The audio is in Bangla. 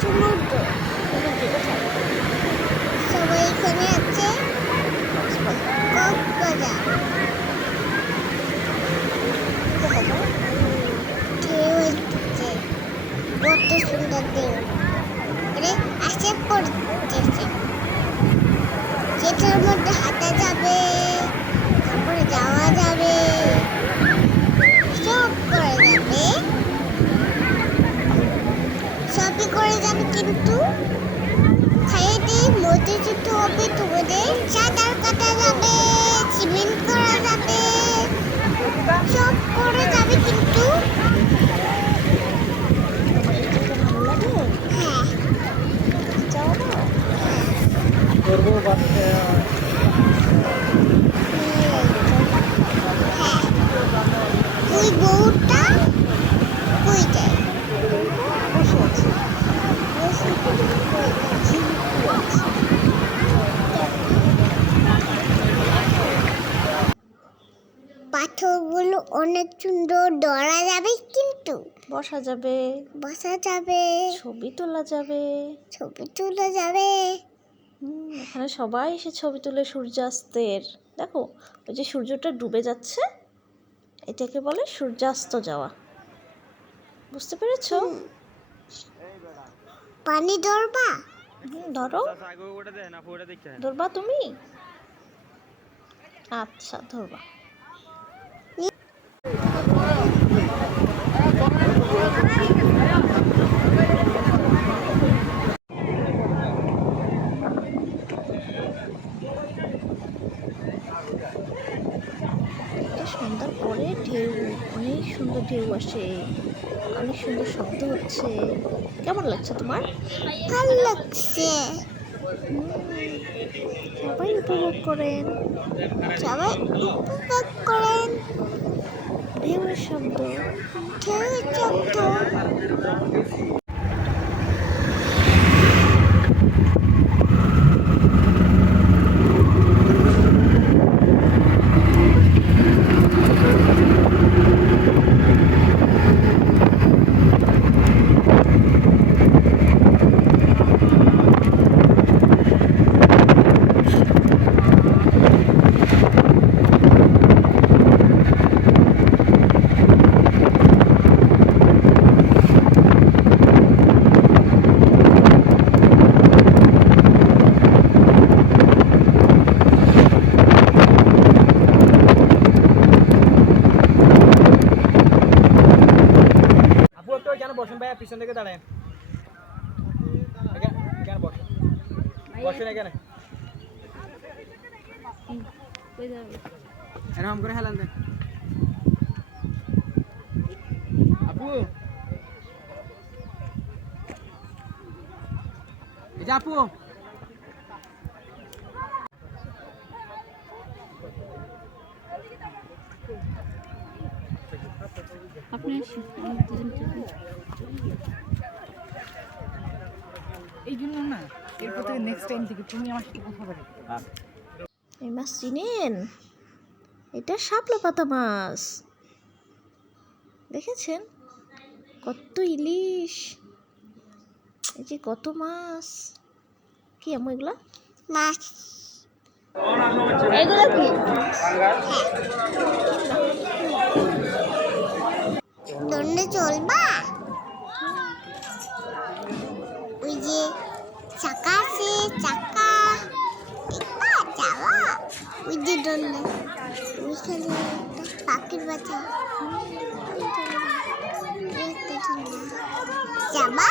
সমুদ্র সবাই এখানে আছে কক্সবাজার ঢেউ আসছে কত সুন্দর ঢেউ মানে আসে পড়তেছে যেটার মধ্যে হাঁটা যাবে তারপরে যাওয়া যাবে সব করা যাবে সবই করে যাবে কিন্তু খাইয়ে মধ্যে যেতে হবে তোমাদের সাঁতার কাটা যাবে সিমেন্ট করা যাবে সব করে যাবে কিন্তু হ্যাঁ ওই বউটা কই যায় পাথরগুলো অনেক সুন্দর ধরা যাবে কিন্তু বসা যাবে ছবি তোলা যাবে এখানে সবাই এসে ছবি তুলে সূর্যাস্তের। দেখো ওই যে সূর্যটা ডুবে যাচ্ছে এটাকে বলে সূর্যাস্ত যাওয়া। বুঝতে পেরেছো? পানি ধরবা ধরো ধরবা তুমি? আচ্ছা ধরবা। সন্ধ্যার পরে ঢেউ অনেক সুন্দর ঢেউ আসে অনেক সুন্দর শব্দ হচ্ছে। কেমন লাগছে তোমার? ভালো লাগছে সবাই উপভোগ করেন ঢেউয়ের শব্দ বসেন ভাইয়া পিছন থেকে দাঁড়ান এখানে বসেন এখানে এরকম করে হেলান দেন আপু এই যে আপু আপনি এই জন্য না এরপর থেকে নেক্সট টাইম থেকে তুমি আমার সাথে কথা বলো। এই মাছ চিনেন? এটা শাপলা পাতা মাছ। দেখেছেন কত ইলিশ, এই যে কত মাছ। কি আমু এগুলা? মাছ এগুলো কি? দণ্ডে চলবা ওই যে চাকা আছে চাকা দেখবা যাওয়া ওই যে দণ্ডে ওইখানে একটা পাখির বাচ্চা যাবা